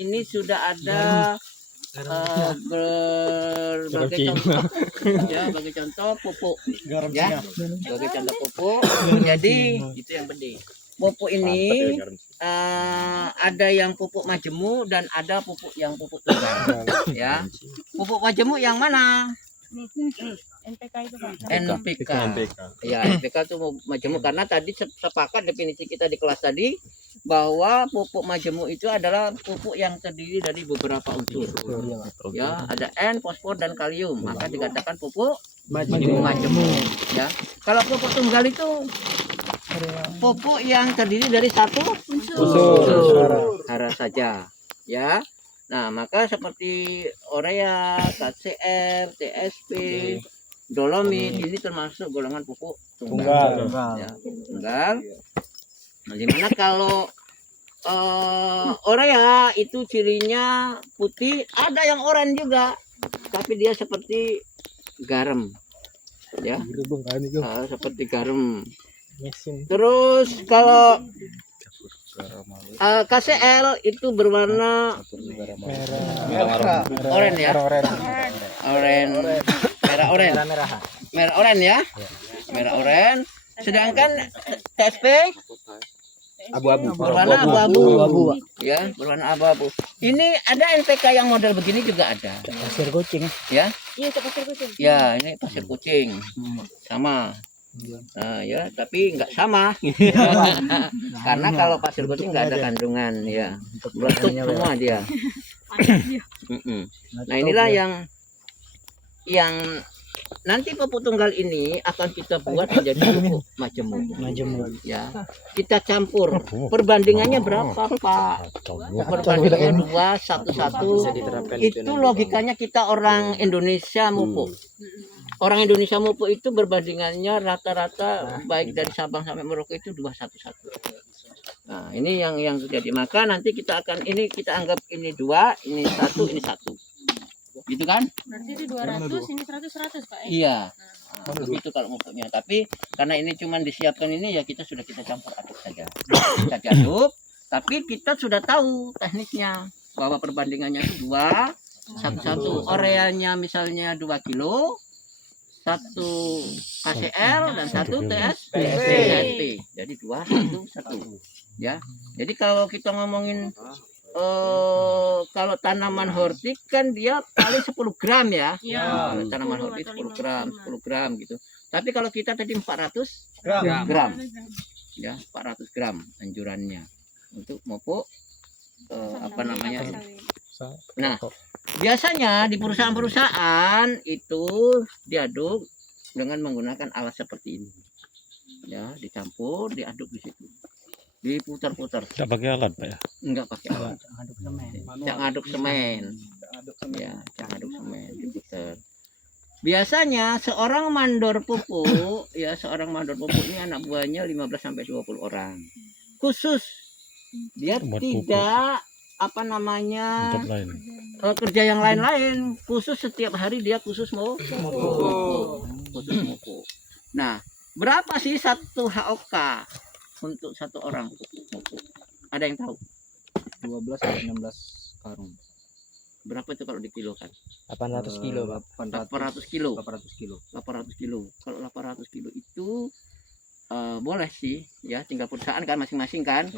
ini sudah ada berbagai contoh, ya, sebagai contoh pupuk, ya, sebagai contoh pupuk. Jadi itu yang penting. Pupuk ini ada yang pupuk majemuk dan ada pupuk yang pupuk tunggal, ya. Pupuk majemuk yang mana? NPK itu Pak. NPK. Ya, NPK itu majemuk karena tadi sepakat definisi kita di kelas tadi bahwa pupuk majemuk itu adalah pupuk yang terdiri dari beberapa unsur. Ya, ada N, fosfor dan kalium, maka dikatakan pupuk majemuk. Ya. Kalau pupuk tunggal itu pupuk yang terdiri dari satu unsur hara saja. Ya. Nah, maka seperti urea, KCR, TSP, dolomit ini termasuk golongan pupuk tunggal. Ya, tunggal. Nah, dimana kalau urea itu cirinya putih, ada yang oranye juga, tapi dia seperti garam, ya, seperti garam. Terus kalau KCL itu berwarna oranye, ya, merah oranye, ya, merah oranye. Sedangkan TSP Abu-abu. berwarna abu-abu, ya, berwarna abu-abu. Ini ada NPK yang model begini juga ada. Pasir kucing. Ya, Iya, pasir kucing. ya, ini pasir kucing, sama. Nah, ya, tapi nggak sama. Karena kalau pasir kucing nggak ada kandungan, ya, meletup semua dia. Nah, inilah yang nanti pupuk tunggal ini akan kita buat menjadi pupuk majemuk. Ya, kita campur. Perbandingannya berapa, Pak? Perbandingannya 2:1:1. Itu logikanya kita orang Indonesia mupuk. Orang Indonesia mupuk itu berbandingannya rata-rata baik dari Sabang sampai Merauke itu 2:1:1. Nah, ini yang terjadi. Maka nanti kita anggap ini 2, ini 1, ini 1. Gitu kan? Berarti itu 200, ini 100 Pak. Iya. Nah, begitu kalau mupuknya. Tapi karena ini cuma disiapkan ini, ya kita campur aduk saja. Kita aduk, tapi kita sudah tahu tekniknya bahwa perbandingannya itu 2:1:1. Ureanya misalnya 2 kilo, 1 KCL dan 1 TSP. Jadi 2:1:1. Ya. Jadi kalau kita ngomongin kalau tanaman hortik kan dia paling 10 gram, ya. Iya. Tanaman 10 hortik atau 10 gram, 5. 10 gram gitu. Tapi kalau kita tadi 400 gram. Ya, 400 gram anjurannya untuk pupuk apa namanya? Nah, biasanya di perusahaan-perusahaan itu diaduk dengan menggunakan alat seperti ini. Ya, dicampur, diaduk di situ. Diputar-putar. Tidak pakai alat, Pak, ya? Enggak pakai alat. Cak ngaduk semen. Ya, cak ngaduk semen diputar. Biasanya seorang mandor pupuk ini anak buahnya 15 sampai 20 orang. Khusus dia Buat tidak Untuk lain. kerja yang lain-lain, khusus setiap hari dia khusus mau khusus pupuk. Nah, berapa sih 1 HOK untuk 1 orang pupuk? Ada yang tahu? 12 sampai 16 karung. Berapa itu kalau dikilokan? 800 kilo, Pak. 800 kilo. 800 kilo. 800 kilo. Kalau 800 kilo itu boleh sih, ya, tinggal perusahaan kan masing-masing kan.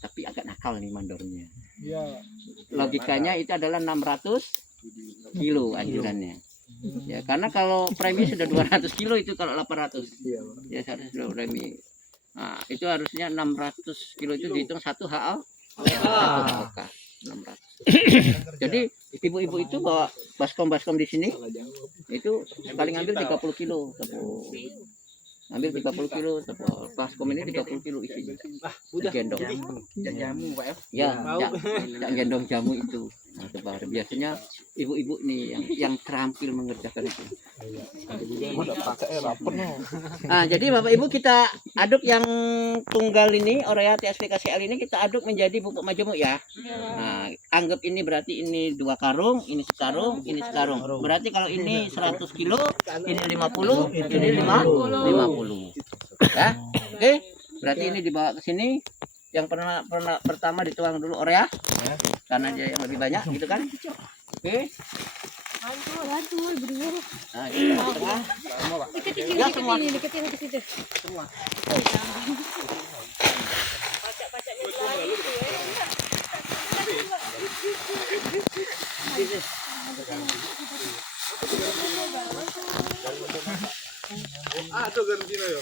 Tapi agak nakal nih mandornya. Logikanya itu adalah 600 kilo anjurannya. Ya, karena kalau premi sudah 200 kilo itu kalau 800. Ya, sudah premi. Nah, itu harusnya 600 kilo itu dihitung 1 HOK. 600. Jadi ibu-ibu itu bawa baskom di sini itu paling ngambil 30 kilo tepung. Ambil 30 kilo tepung. Baskom ini 30 kilo isinya. Gendong. Jamu, Pak. Ya, jak gendong jamu itu. Nah, tebar. Biasanya ibu-ibu nih yang terampil mengerjakan itu. Nah, jadi Bapak Ibu kita aduk yang tunggal ini, urea TSP KCL ini kita aduk menjadi pupuk majemuk, ya. Nah, anggap ini berarti ini 2 karung, ini sekarung, ini sekarung. Berarti kalau ini 100 kilo, ini 50, ini 50. Ya. Oke. Berarti ini dibawa ke sini. Yang pertama dituang dulu urea. karena dia yang lebih banyak gitu kan. Oke. Aduh, berdua. Nah, ini tengah. Semua, Pak. Deketin Ya, semua. deketin ke situ. Semua. Pacak-pacaknya lagi itu ya. Tuh Argentina yo.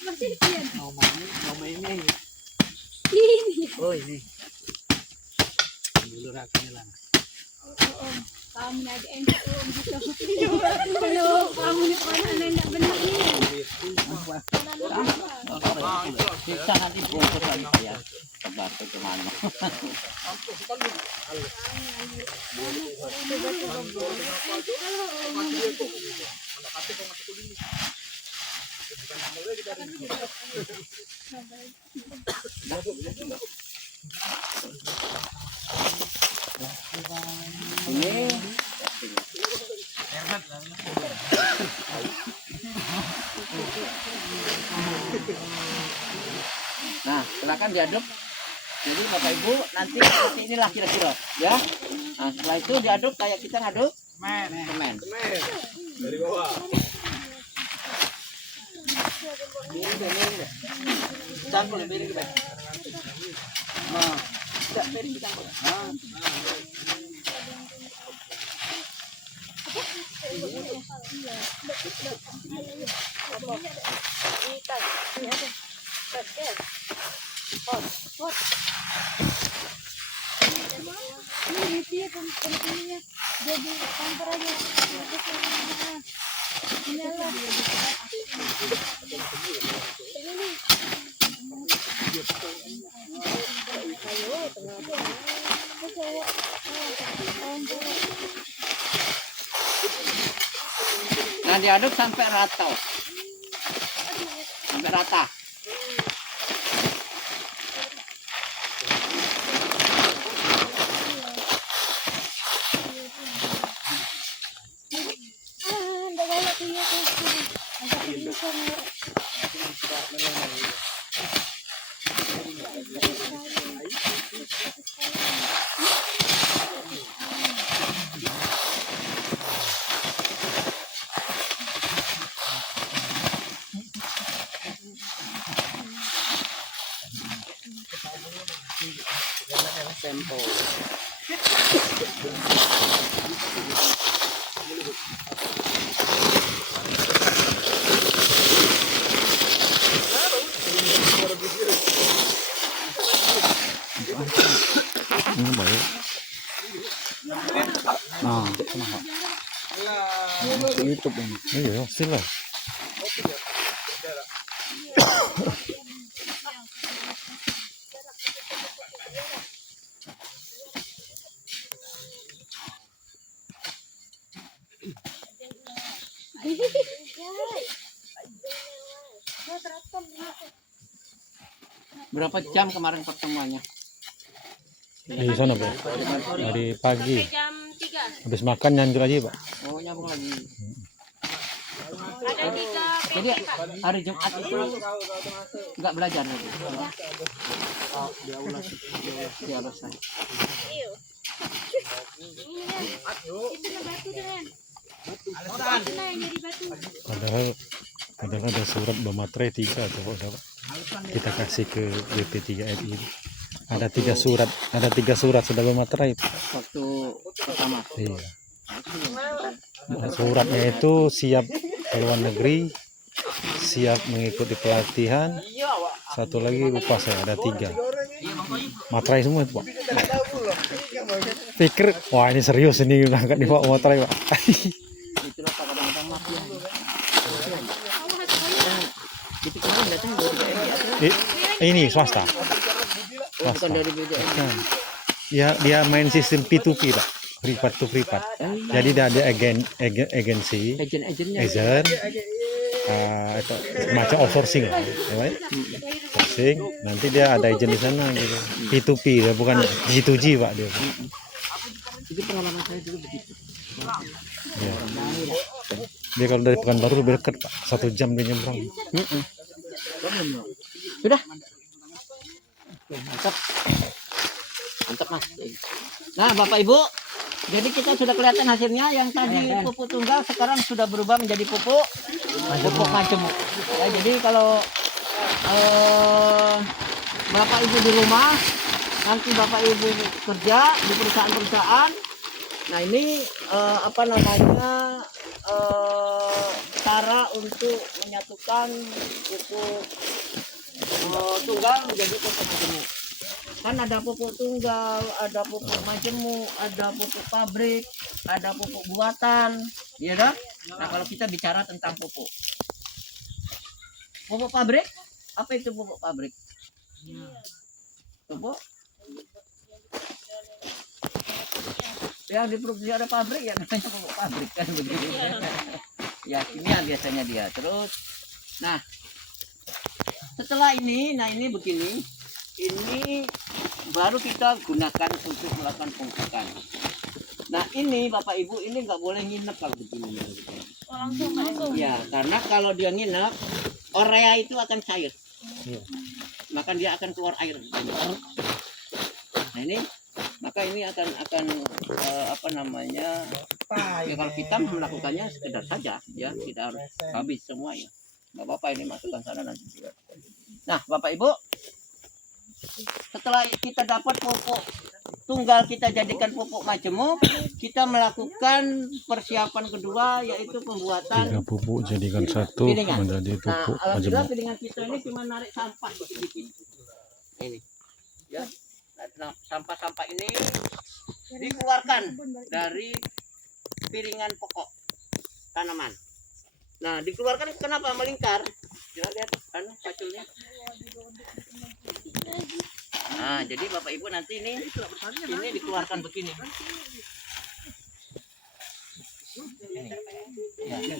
Masih kian. Oh, ini. Kamu lagi enak gitu. Kalau kamu ni mana enggak benar ni. Kita nanti bungkus lagi ya. Sebar ke mana. Ini nah, silakan diaduk. Jadi Bapak Ibu nanti seperti inilah kira-kira ya. Nah, setelah itu diaduk kayak kita ngaduk semen. Dari bawah. Campur piring kita. Nah, tidak piring dicampur. Nah. Ini dia pentingnya jadi campur aja. Ini lah. Nah, diaduk sampai rata. Sampai rata. Ndak galak tu ya tu. Agak bisa. Tempo. Ini baik. Nah, YouTube ini. Iya, sila. Berapa jam kemarin pertemuannya? Di sana, Pak. Dari pagi. Jam 3. Habis makan nyanjur aja, Pak. Oh, nyambung lagi. Ada 3 Jadi hari Jumat itu nggak belajar lagi. Oh, dia ulas. Dia selesai. Iyo. Itu nak batu dengan. Nah, yang jadi batu. Padahal ada surat bermaterai 3 coba sahabat. Kita kasih ke BP3RI. Ada 3 surat sudah bermaterai. Waktu pertama. Iya. Suratnya itu siap ke luar negeri, siap mengikuti pelatihan. Satu lagi lupa saya, ada 3. Materai semua itu, Pak. Pikir, wah ini serius ini ngangkat di Pak materai, Pak. Itulah kadang-kadang mafia. Itu kemarin datang dari BPTRI. Ini swasta. Oh, bukan dari BPTRI. Bukan. Ya, dia main sistem P2P, Pak. Privat to privat. Jadi dia ada agensi, Agen-agennya. agent, itu macam outsourcing lah, ya, right? Outsourcing. Nanti dia ada agent di sana gitu. P2P, dia bukan G2G, Pak dia. Itu pengalaman saya dulu begitu. Ya. Dia kalau dari Pekanbaru lebih dekat Pak, 1 jam dia nyebrang. Sudah. Mantap. Mantap Mas. Nah Bapak Ibu, jadi kita sudah kelihatan hasilnya. Yang tadi pupuk tunggal sekarang sudah berubah menjadi pupuk majemuk. Ya, jadi kalau Bapak Ibu di rumah, nanti Bapak Ibu kerja di perusahaan-perusahaan, nah ini apa namanya cara untuk menyatukan pupuk tunggal menjadi pupuk majemuk. Kan ada pupuk tunggal, ada pupuk majemuk, ada pupuk pabrik, ada pupuk buatan, ya dah. Nah kalau kita bicara tentang pupuk pabrik, apa itu pupuk pabrik? Pupuk yang diproduksi ada pabrik ya namanya pupuk pabrik kan begitu. Ya kimia biasanya dia. Terus, nah setelah ini, nah ini begini, ini baru kita gunakan untuk melakukan pemupukan. Nah ini Bapak Ibu ini nggak boleh nginep kalau begini. Langsung. Ya karena kalau dia nginep, urea itu akan cair. Maka dia akan keluar air. Nah ini, maka ini akan apa namanya? Ya kalau kita melakukannya sekedar saja, ya tidak harus habis semua ya. Nggak apa-apa ini masukkan sana nanti. Nah Bapak Ibu, setelah kita dapat pupuk tunggal kita jadikan pupuk majemuk, kita melakukan persiapan kedua yaitu pembuatan 3 pupuk jadikan 1 piringan. menjadi Nah, pupuk alhamdulillah majemuk. piringan kita ini cuma narik sampah sedikit. Ini, ya, nah, sampah-sampah ini dikeluarkan dari piringan pokok tanaman. Nah, dikeluarkan kenapa melingkar? Coba lihat, kan paculnya. Nah, jadi Bapak Ibu nanti ini dikeluarkan begini. Ini. Ya.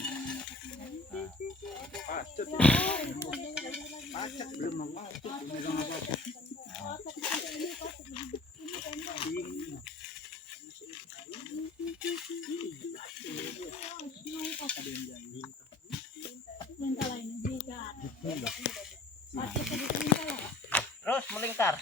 Terus melingkar.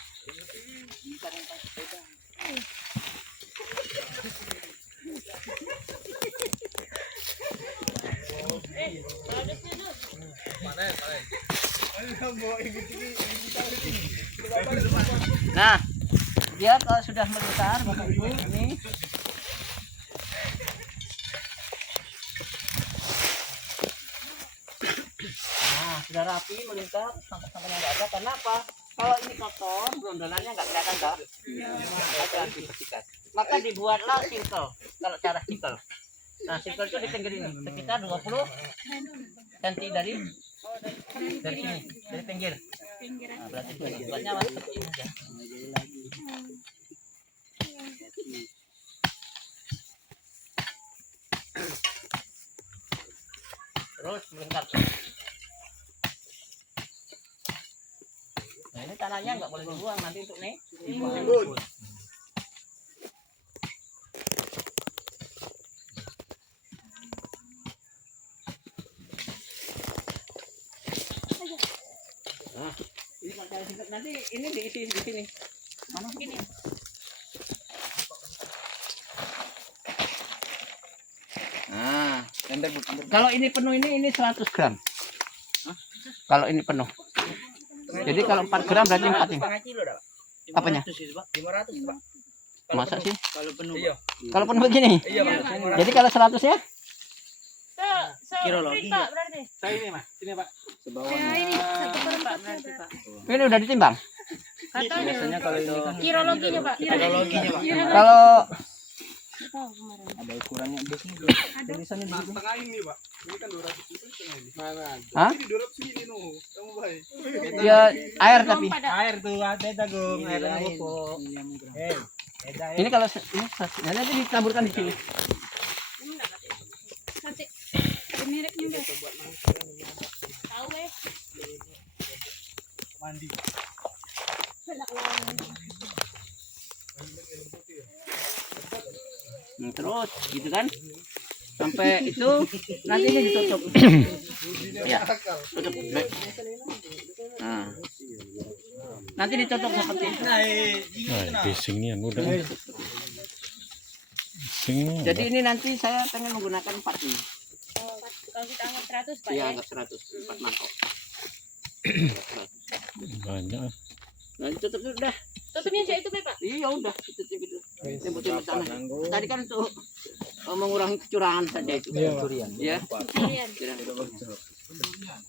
Nah, dia kalau sudah melingkar, Bapak Ibu ini sudah rapi melingkar, sampah-sampahnya nggak ada. Karena apa? Kalau ini kotor, brondolannya nggak kelihatan dah. Harus dibersihkan. Maka dibuatlah circle. Kalau cara circle. Nah, circle itu di pinggir ini sekitar 20 cm dari sini, dari pinggir. Nah, berarti buatnya seperti ini aja. Terus melingkar. Nah ini tanahnya nggak boleh dibuang nanti untuk nih. Nah, ini pakai singkat nanti ini diisi di sini. Mana begini? Nah, kalau ini penuh ini 100 gram. Kalau ini penuh. Jadi kalau 4 gram berarti 4 ini. Apanya? 500 Pak. Masa sih? Kalau penuh. Kalau penuh begini? Iya, Pak. Jadi kalau 100 ya? Kirologi Pak berarti. Saya ini, Mas. Sini, Pak. Ya ini 1/4 berarti Pak. Ini udah ditimbang? Biasanya kalau ini kan Kirologinya Pak. kirologinya, Pak. Kalau Ada ukurannya di sini. Tulisannya di sini. Setengah ini, Pak. Ini kan 200 itu setengah ini. hah? Ini 200 segini, no. Kamu baik. Ya air tapi. Air tuh ada jagung, air pupuk. Ini kalau ini nanti ditaburkan di sini. Nanti miripnya deh. Tahu Mandi. Nah, terus gitu kan? sampai itu nanti ini ditutup. Ya, tutup. Nah. Nanti ditutup seperti itu. Nah, bising nih yang udah. Bising. Jadi ini nanti saya pengen menggunakan 4 ini. Kalau kita anggap 100 Pak Iya, ya. anggap 100, 4 mangkok. banyak. Nah, ditutup dulu dah. Tutupnya aja itu Pak. Iya, udah ditutup itu. Timbutin ke sana. Tadi kan untuk mengurangi kecurangan saja itu. Curian. Ya. Kalian.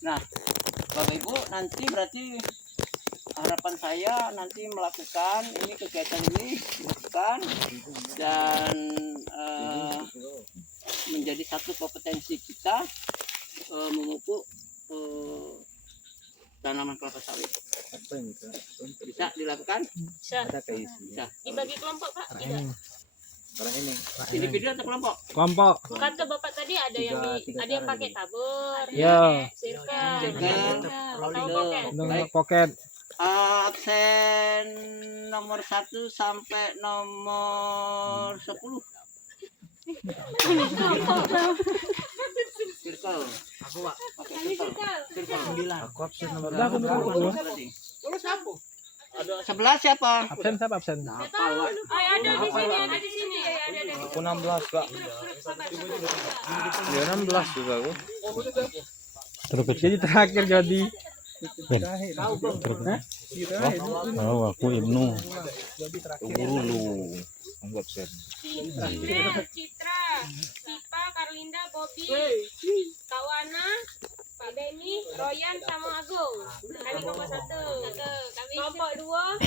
Nah, Bapak Ibu nanti berarti harapan saya nanti melakukan ini kegiatan ini dilakukan dan menjadi satu kompetensi kita memupuk tanaman kelapa sawit. Bisa dilakukan? Bisa. Bisa. Dibagi kelompok Pak. Tidak. Individu atau kelompok? Kelompok. Kata Bapak tadi ada yang pakai tabur. Ya. Circle. Atau pocket. Baik. Pocket. Absen nomor 1 sampai nomor 10. Circle. Aku Pak. Pakai circle. Circle. Aku absen nomor Berarti. Ada 11 siapa? Absen siapa absen? Ada di sini, ada di sini. Ada. Aku 16 Kak. Ya 16 juga aku. Terus Jadi terakhir jadi. tahu aku Ibnu. Citra, Sipa, Karlinda, Bobby, Kawana, Pak Beni, Royan sama Agung. Kami kelompok 1. Kami kelompok 2.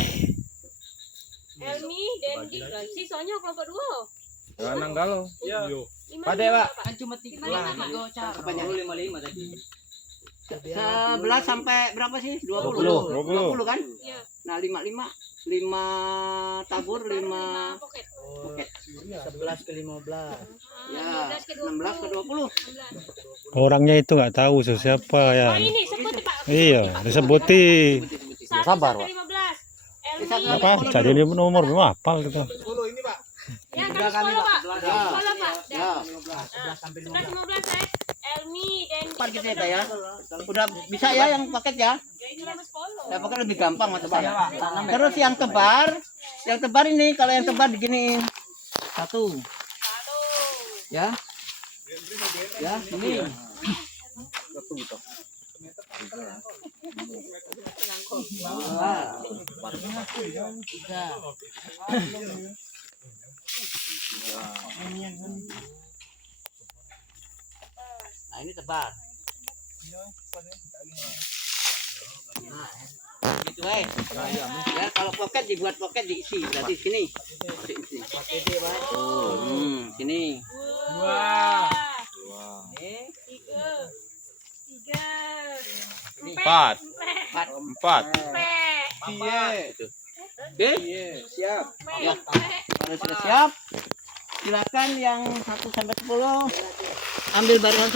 Elmi, Dendi, sisanya kelompok 2. Jangan galau. Pada Pak. Kan cuma 3. 55. Sebanyak 55 tadi. 11 sampai berapa sih? 20 kan? Iya. Nah, 5 tabur, 5 Pocket. poket. 11 ke 15. Ya, 16 ke 16 ke 20. 16. Orangnya itu nggak tahu siapa ya. Oh ini sebut Pak. Iya, disebutin. Sabar, Pak. 15. Elmi. Apa? Cari dia nomor belum hafal gitu. Ya kami sekolah Pak. Sekolah Pak. Ya. 11 15 saya. Elmi dan Cepat gitu ya, Kak, ya. Udah bisa ya yang paket ya? Ya paket lebih gampang Mas Pak. Terus yang tebar ini kalau yang tebar diginiin. 1. Ya. Ya, ini. Nah, ini tebar. Nah, gitu ya, kalau poket dibuat poket diisi, berarti sini. Sini. 2. Ini 3. 4. Oke? Siap. Ya. Kalau sudah siap, silakan yang 1 sampai 10 ambil barengan.